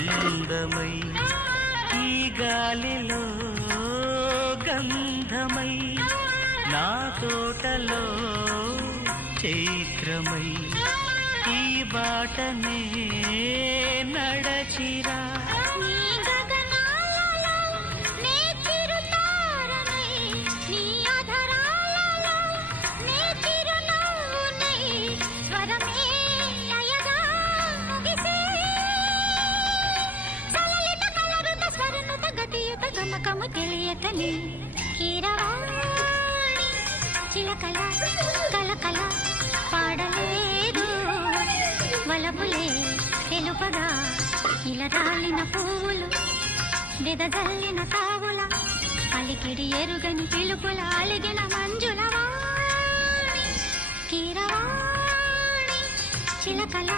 అందమై ఈ గాలిలో గంధమై నా తోటలో చైత్రమై ఈ బాటనే నడచిరా గమకము తెలియకని కీరవాణి చిలకల కలకల పాడలేదు వలపులే తెలుపగా ఇలా రాలిన పువ్వులు వెదజల్లిన తావుల అలికిడి ఎరుగని పిలుపుల అలిగిన మంజుల వాణి కీరవాణి చిలకల